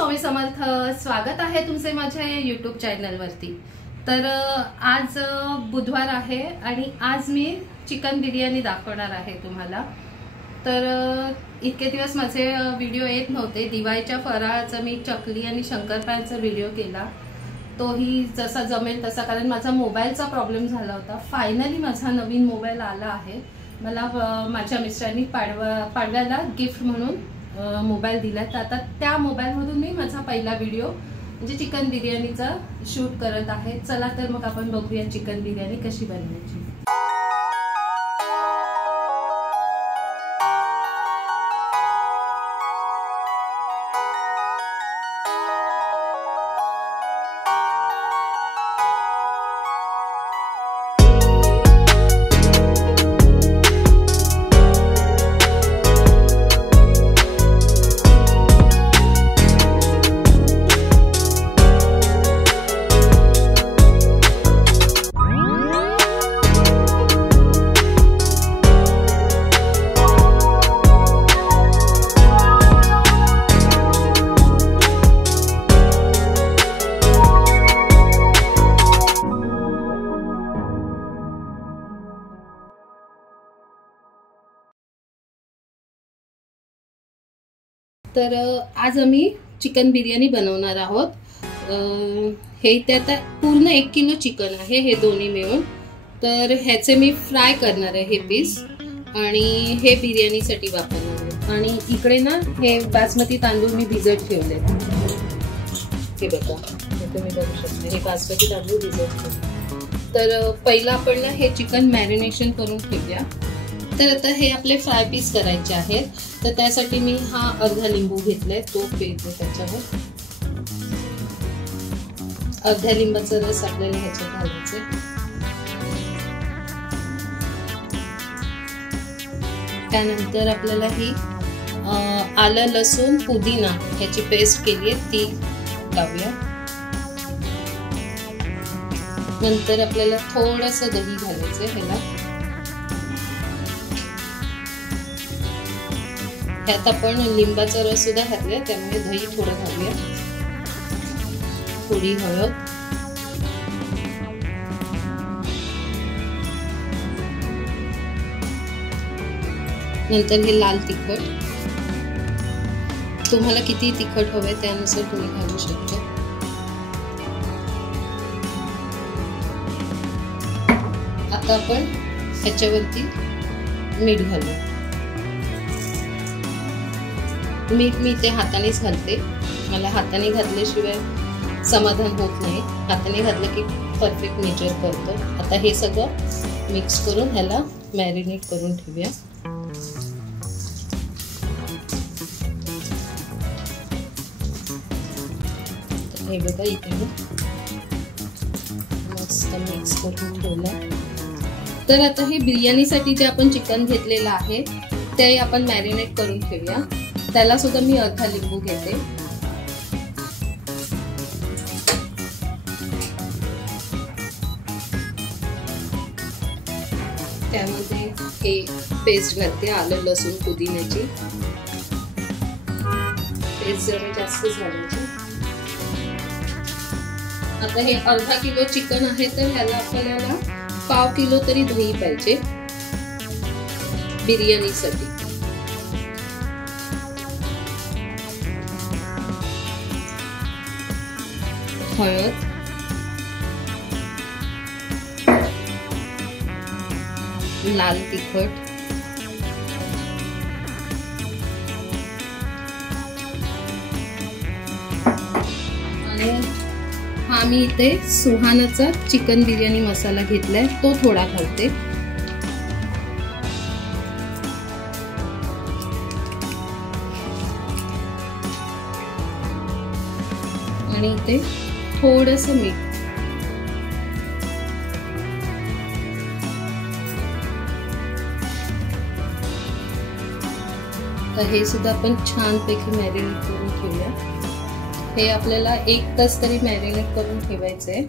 स्वामी समर्थ। स्वागत आहे तुमचे माझ्या YouTube चॅनलवरती। तर आज बुधवार आहे आणि आज मी चिकन बिर्याणी दाखवणार आहे तुम्हाला। तर इतके दिवस माझे व्हिडिओ येत नव्हते। दिवाळीच्या फराळाचा मी चकली आणि शंकरपाळ्याचा व्हिडिओ केला, तोही जसा जमेल तसा, कारण माझा मोबाईलचा प्रॉब्लेम झाला होता। फायनली माझा नवीन मोबाईल आला आहे। मला माझ्या मिस्टरांनी पाडव्याला गिफ्ट म्हणून मोबाईल दिला, तर आता त्या मोबाईलमधून मी माझा पहिला व्हिडिओ म्हणजे चिकन बिर्याणीचा शूट करत आहे। चला तर मग आपण बघूया चिकन बिर्याणी कशी बनवायची। तर आज आम्ही चिकन बिर्याणी बनवणार आहोत। हे इथे आता पूर्ण 1 किलो चिकन आहे, हे दोन्ही मिळून। तर ह्याचे मी फ्राय करणार आहे हे पीस, आणि हे बिर्याणीसाठी वापरणार आहे। आणि इकडे ना हे बासमती तांदूळ मी भिजत ठेवले, हे बघा, हे तुम्ही बघू शकता, हे बासमती तांदूळ भिजत ठेवले। तर पहिला आपण ना हे चिकन मॅरिनेशन करून ठेवूया। तर आता हे आपले फ्राय पीस करायचे आहेत, तर त्यासाठी मी हा अर्धा लिंबू घेतलाय, तो पिळते त्याच्यावर। अर्ध्या लिंबाचा रस आपल्याला ह्याच्यात घालायचा। त्यानंतर आपल्याला ही आलं लसूण पुदिना ह्याची पेस्ट केली आहे, ती लावूया। नंतर आपल्याला थोडंसं दही घालायचंय ह्याला। ह्यात आपण लिंबाचा रस सुद्धा घातलाय, त्यामुळे दही थोडं घालूया। थोडी हळद, नंतर हे लाल तिखट, तुम्हाला किती तिखट हवे त्यानुसार तुम्ही घालू शकता। आता आपण ह्याच्यावरती मीठ घालू। मीठ मी ते हातानेच घालते, मला हाताने घातल्याशिवाय समाधान होत नाही। हाताने घातलं की परफेक्ट मेजर करतो। आता हे सगळं मिक्स करून ह्याला मॅरिनेट करून ठेवूया। हे बघा, इथे मस्त मिक्स करून ठेवलं। तर आता हे बिर्याणीसाठी जे आपण चिकन घेतलेलं आहे ते आपण मॅरिनेट करून ठेवूया। त्याला सुद्धा मी अर्धा लिंबू घेते। त्यामध्ये हे पेस्ट घालते, आलं लसूण पुदिन्याची पेस्ट जरा जास्त घालायची। आता हे अर्धा किलो चिकन आहे, तर ह्याला आपल्याला पाव किलो तरी दही पाहिजे बिर्याणीसाठी। हळद, लाल तिखट, आणि हा मी इथे सुहानाचा चिकन बिर्याणी मसाला घेतलाय, तो थोडा घालते। आणि इथे थोडंसं मीठ। तर हे सुद्धा आपण छानपैकी मॅरिनेट करून ठेवूया। हे आपल्याला 1 तास तरी मॅरिनेट करून ठेवायचंय।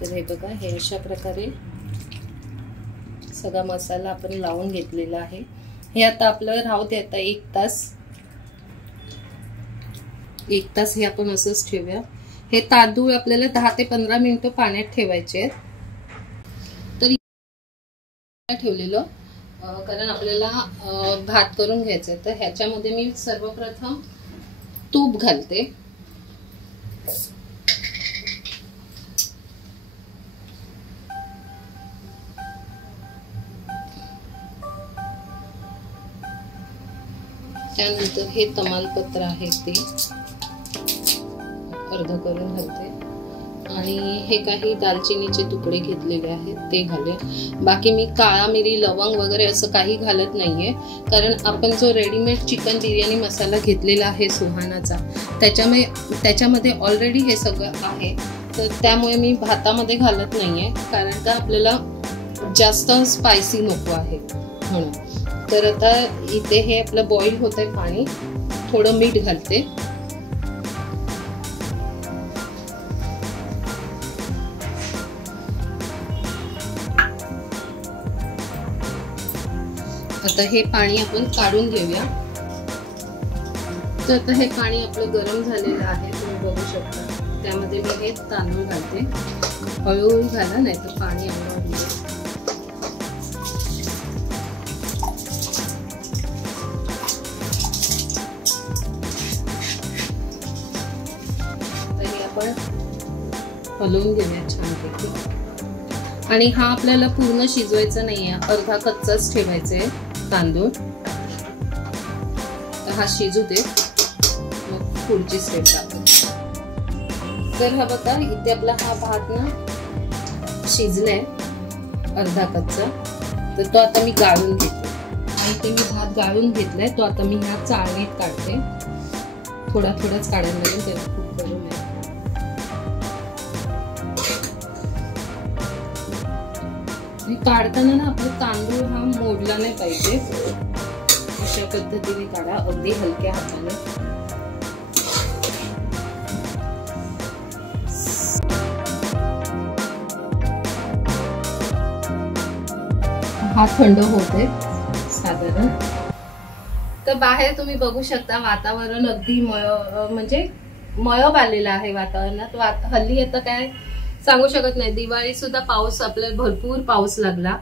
तर हे बघा, हे अशा प्रकारे सगळा मसाला आपण लावून घेतलेला आहे। हे आता आपलं राहू दे आता 1 तास। 1 तास हे आपण असंच ठेवूया। हे तांदूळ आपल्याला 10 ते 15 मिनिटं पाण्यात ठेवायचे आहेत। तर ठेवलेलं कारण आपल्याला भात करून घ्यायचा आहे। तर ह्याच्यामध्ये मी सर्वप्रथम तूप घालते। त्यानंतर हे तमालपत्र आहे ते अर्ध करून घालते आणि हे काही दालचिनीचे तुकडे घेतलेले आहेत ते घाले। बाकी मी काळा मिरी लवंग वगैरे असं काही घालत नाहीये, कारण आपण जो रेडीमेड चिकन बिर्याणी मसाला घेतलेला आहे सुहानाचा त्याच्यामध्ये ऑलरेडी हे सगळं आहे। तर त्यामुळे मी भातामध्ये घालत नाहीये, कारण का आपल्याला जास्त स्पायसी नको आहे म्हणून। तर आता इथे हे आपलं बॉईल होतंय पाणी, थोडं मीठ घालते। आता हे पाणी आपण काढून घेऊया। तर आता हे पाणी आपलं गरम झालेलं आहे, तुम्ही बघू शकता। त्यामध्ये मी हे तांदूळ घालते, हळूहळू घाला नाही तर पाणी आवडलं। हलवून घेऊया छानपैकी। आणि हा आपल्याला पूर्ण शिजवायचा नाहीये, अर्धा कच्चाच ठेवायचा आहे तांदूळ। तर हा शिजू दे, मग पुढची स्टेप टाकू। तर हा बघा इथे आपला हा भात ना शिजलाय अर्धा कच्चा। तर तो आता मी गाळून घेते आणि इथे मी भात गाळून घेतलाय, तो आता मी ह्या चाळणीत काढते। थोडाच काढायला लागेल, त्याला खूप करून आहे। काढताना ना आपला तांदूळ हा मोडला नाही पाहिजे, अशा पद्धतीने काढा, अगदी हलक्या हाताने। हा थंड होते साधारण। तर बाहेर तुम्ही बघू शकता वातावरण अगदी म्हणजे मळब आलेलं आहे वातावरणात। हल्ली आता काय सांगू शकत नाही, दिवाळी सुद्धा पाऊस आपल्याला भरपूर पाऊस लागला।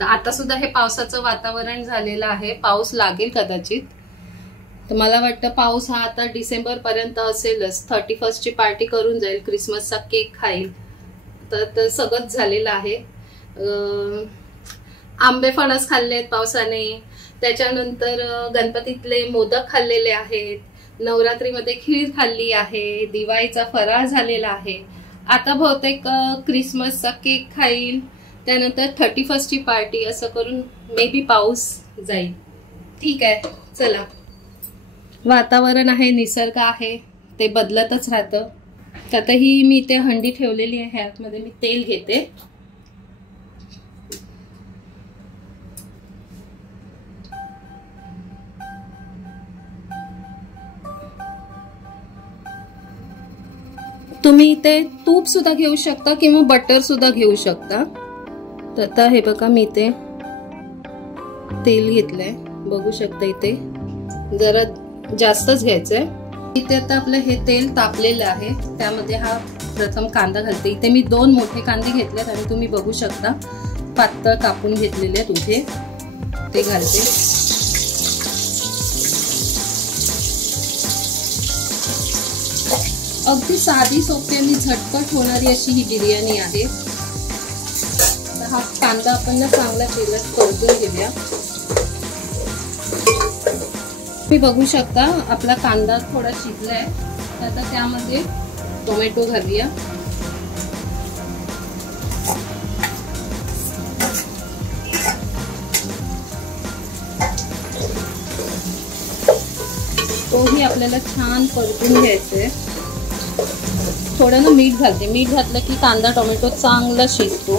तर आता सुद्धा हे पावसाचं वातावरण झालेलं आहे, पाऊस लागेल कदाचित। तर मला वाटतं पाऊस हा आता डिसेंबर पर्यंत असेलच। 31 ची पार्टी करून जाईल, क्रिसमसचा केक खाईल, तर सगळंच झालेलं आहे। आंबे फणस खाल्ले आहेत पावसाने, त्याच्यानंतर गणपतीतले मोदक खाल्लेले आहेत, नवरात्रीमध्ये खीर खाल्ली आहे, दिवाळीचा फराळ झालेला आहे। आता बहुतेक क्रिसमसचा केक खाईल, त्यानंतर 31 ची पार्टी, असं करून मे बी पाऊस जाईल। ठीक आहे, चला। वातावरण आहे, निसर्ग आहे, ते बदलतच राहतं। तर आता ही मी इथे हंडी ठेवलेली आहे, ह्यामध्ये मी तेल घेते। तुम्ही इथे तूप सुद्धा घेऊ शकता किंवा बटर सुद्धा घेऊ शकता। तर आता हे बघा मी इथे तेल घेतलंय, बघू शकता इथे जरा जास्तच घ्यायचंय। इथे आता आपलं हे तेल तापलेलं आहे, त्यामध्ये हा प्रथम कांदा घालते। इथे मी 2 मोठे कांदे घेतलेत आणि तुम्ही बघू शकता पातळ कापून घेतलेले आहेत उभे, ते घालते। अगदी साधी सोपी आणि झटपट होणारी अशी ही बिर्याणी आहे। तर हा कांदा आपण ना चांगला तेलात परतून घेऊया। तुम्ही बघू शकता आपला कांदा थोडा शिजलाय। आता त्यामध्ये टोमॅटो घालूया। तोही आपल्याला छान परतून घ्यायचंय। थोडं ना मीठ घालते, मीठ घातलं की कांदा टोमॅटो चांगला शिजतो।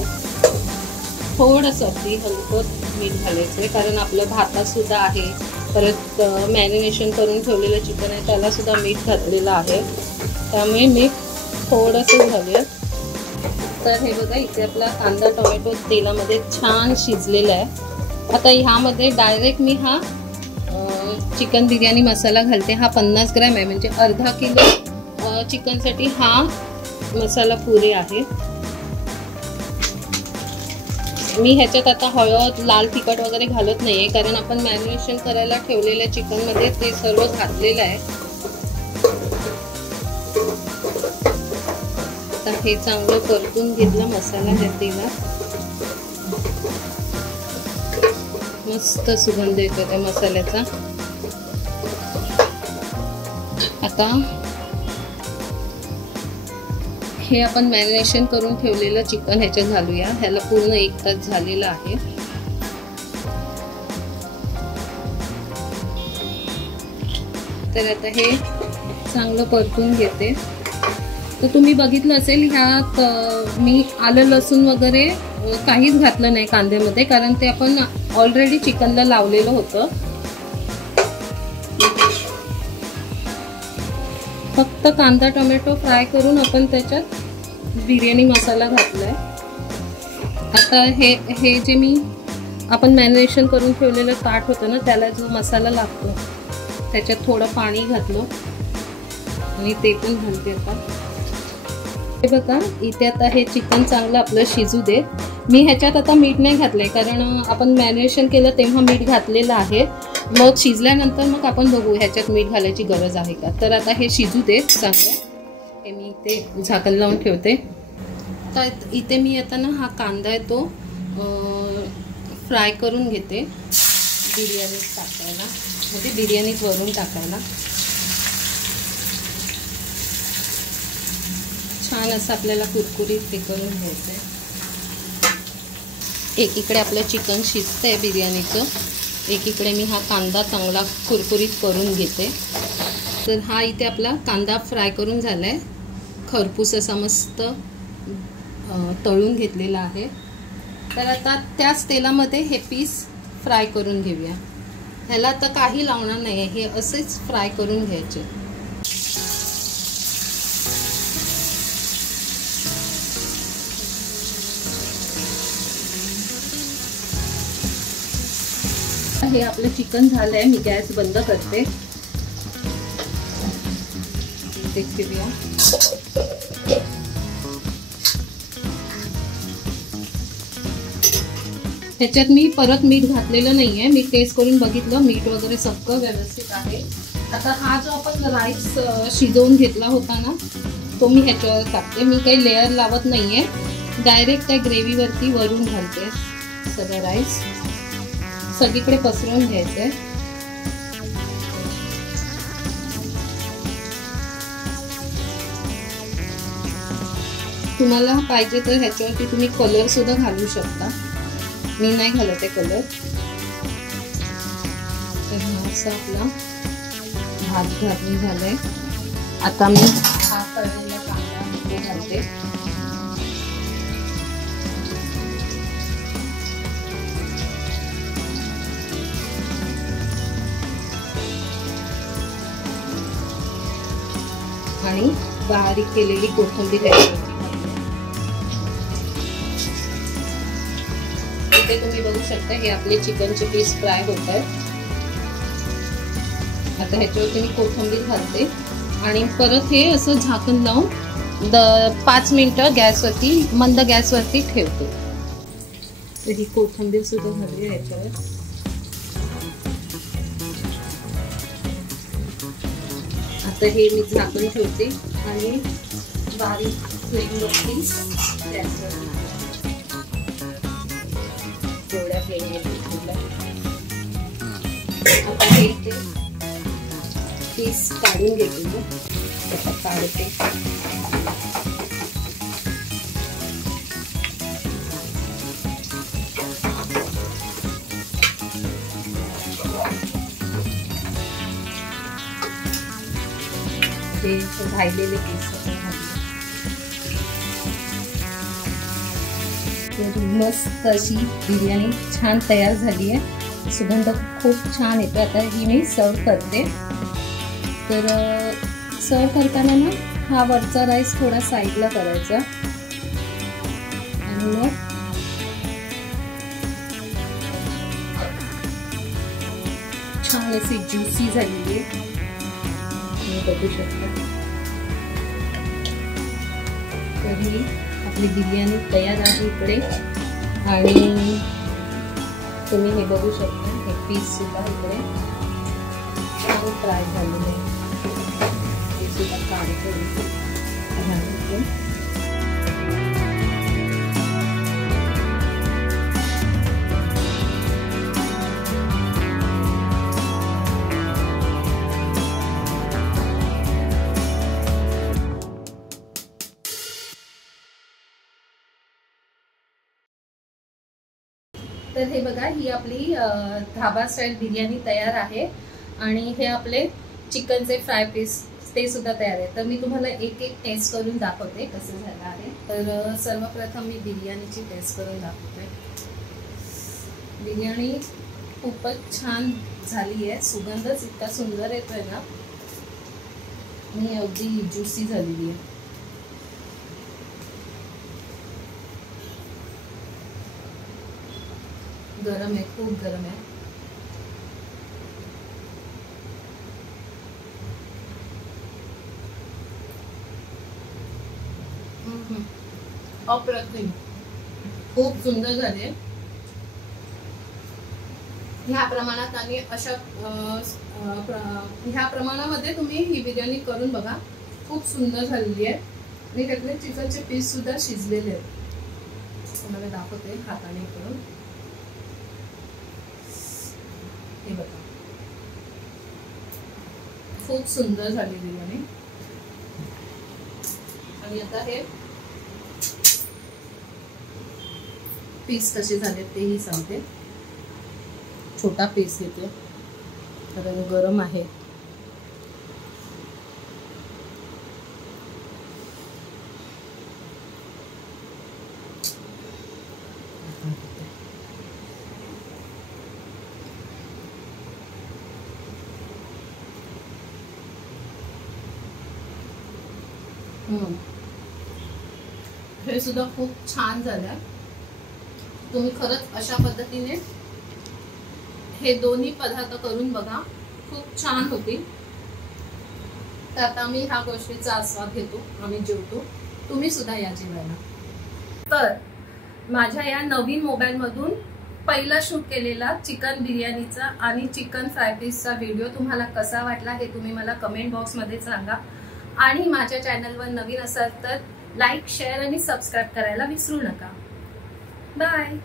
थोडंसं अगदी हलकं मीठ घालायचंय, कारण आपलं भातात सुद्धा आहे, परत मॅरिनेशन करून ठेवलेलं चिकन आहे त्याला सुद्धा मीठ घातलेलं आहे, त्यामुळे मीठ थोडंसं घालूया। तर हे बघा इथे आपला कांदा टोमॅटो तेलामध्ये छान शिजलेला आहे। आता ह्यामध्ये डायरेक्ट मी हा चिकन बिर्याणी मसाला घालते। हा 50 ग्रॅम आहे, म्हणजे अर्धा किलो चिकनसाठी हा मसाला पुरे आहे। मी ह्याच्यात आता हळद, लाल तिखट वगैरे घालत नाहीये, कारण आपण मॅरिनेशन करायला ठेवलेल्या चिकनमध्ये ते सर्व घातलेलं आहे। आता हे चांगलं परतून घेतलं मसाला ह्या तेलात। मस्त सुगंध येतो त्या मसाल्याचा। आता हे आपण मॅरिनेशन करून ठेवलेलं चिकन ह्याच्यात घालूया। ह्याला पूर्ण 1 तास झालेला आहे। तर आता हे चांगलं परतून घेते। तर तुम्ही बघितलं असेल ह्यात मी आलं लसूण वगैरे काहीच घातलं नाही कांद्यामध्ये, कारण ते आपण ऑलरेडी चिकनला लावलेलं होतं। फक्त कांदा टोमॅटो फ्राय करून आपण त्याच्यात बिर्याणी मसाला घातलाय। आता हे जे मी आपण मॅरिनेशन करून ठेवलेलं ताट होतं ना, त्याला जो मसाला लागतो त्याच्यात थोडं पाणी घातलं आणि ते पण घालते आता। हे बघा इथे आता हे चिकन चांगलं आपलं शिजू दे। मी ह्याच्यात आता मीठ नाही घातलंय, कारण आपण मॅरिनेशन केलं तेव्हा मीठ घातलेलं आहे। मग शिजल्यानंतर मग आपण बघू ह्याच्यात मीठ घालायची गरज आहे का। तर आता हे शिजू दे चांगलं। हे मी इथे झाकण लावून ठेवते। तर इथे मी आता ना हा कांदा आहे तो फ्राय करून घेते बिर्याणीत टाकायला, म्हणजे बिर्याणीत वरून टाकायला। छान असं आपल्याला कुरकुरीत ते करून घ्यायचंय। एकीकडे आपलं चिकन शिजतंय बिर्याणीचं, एकीकडे मी हा कांदा चांगला कुरकुरीत करून घेते। तर हा इथे आपला कांदा फ्राय करून झालाय, खरपूस असा मस्त तळून घेतलेला आहे। तर आता त्याच तेलामध्ये हे पीस फ्राय करून घेऊया। ह्याला आता काही लावणार नाही, हे असेच फ्राय करून घ्यायचे। हे आपलं चिकन झालंय, मी गॅस बंद करते। घेऊया ह्याच्यात मी परत मीठ घातलेलं नाहीये, मी टेस्ट करून बघितलं, मीठ वगैरे सगळं व्यवस्थित आहे। आता हा जो आपण राईस शिजवून घेतला होता ना, तो मी ह्याच्यावर टाकते। मी काही लेअर लावत नाहीये, डायरेक्ट त्या ग्रेव्हीवरती वरून घालते सगळं राईस। सगळीकडे पसरवून घ्यायचंय। तुम्हाला पाहिजे तर ह्याच्यावरती तुम्ही कलर सुद्धा घालू शकता, मी नाही घालत आहे कलर। तर असा आपला भात घालून झालाय। आता मी हा तळलेला कांदा घालते। आणि बारीक केलेली कोथिंबीर घ्यायची। इथे तुम्ही बघू शकता हे आपले चिकनचे पीस फ्राय होत आहेत। आता ह्याच्यावरती मी कोथिंबीर घालते आणि परत हे असं झाकण लावून 5 मिनिटं गॅसवरती, मंद गॅसवरती ठेवते। तर ही कोथिंबीर सुद्धा घालूया ह्याच्यावर। आता हे मी झाकण ठेवते आणि बारीक फ्लेमवरती गॅसवर तेवढ्या फ्लेमवरती ठेवला। आता हे पीस काढून घेते मी, आता काढते। हे राहिलेले पीस मस्त अशी बिर्याणी छान तयार झाली आहे। सुगंध खूप छान येतो। आता ही मी सर्व करते। तर सर्व करताना ना हा वरचा राईस थोडा साईडला करायचा आणि मग छान छान अशी ज्युसी झालेली आहे, तुम्ही बघू शकता। तर ही आपली बिर्याणी तयार आहे इकडे, आणि तुम्ही हे बघू शकता हे पीस सुद्धा इकडे छान फ्राय झालेले आहे, हे सुद्धा काढतो घालून। तर हे बघा, ही आपली धाबा स्टाईल बिर्याणी तयार आहे, आणि हे आपले चिकनचे फ्राय पीस ते सुद्धा तयार आहे। तर मी तुम्हाला एक एक टेस्ट करून दाखवते कसं झालं आहे। तर सर्वप्रथम मी बिर्याणीची टेस्ट करून दाखवते। बिर्याणी खूपच छान झाली आहे, सुगंधच इतका सुंदर येतोय ना, आणि अगदी ज्युसी झालेली आहे। गरम आहे, खूप गरम आहे। अप्रतिम, खूप सुंदर झाले। ह्या प्रमाणात आणि अशा ह्या प्रमाणामध्ये तुम्ही ही बिर्याणी करून बघा, खूप सुंदर झालेली आहे, आणि त्यातले चिकनचे पीस सुद्धा शिजलेले आहेत। तुम्हाला दाखवते हाताने करून, हे बघा, खूप सुंदर झाली बिर्याणी। आणि आता हे पीस कसे झाले तेही सांगते। छोटा पीस घेते कारण गरम आहे। हे सुद्धा खूप छान झालं। तुम्ही खरंच अशा पद्धतीने हे दोन्ही पदार्थ करून बघा, खूप छान होतील। तर आता आम्ही ह्या गोष्टीचा आस्वाद घेतो, आम्ही जेवतो, तुम्ही सुद्धा या जेवायला। तर माझ्या या नवीन मोबाईल मधून पहिला शूट केलेला चिकन बिर्याणीचा आणि चिकन फ्राय पीसचा व्हिडिओ तुम्हाला कसा वाटला हे तुम्ही मला कमेंट बॉक्स मध्ये सांगा, आणि माझ्या चॅनलवर नवीन असाल तर लाईक, शेअर आणि सबस्क्राईब करायला विसरू नका। बाय।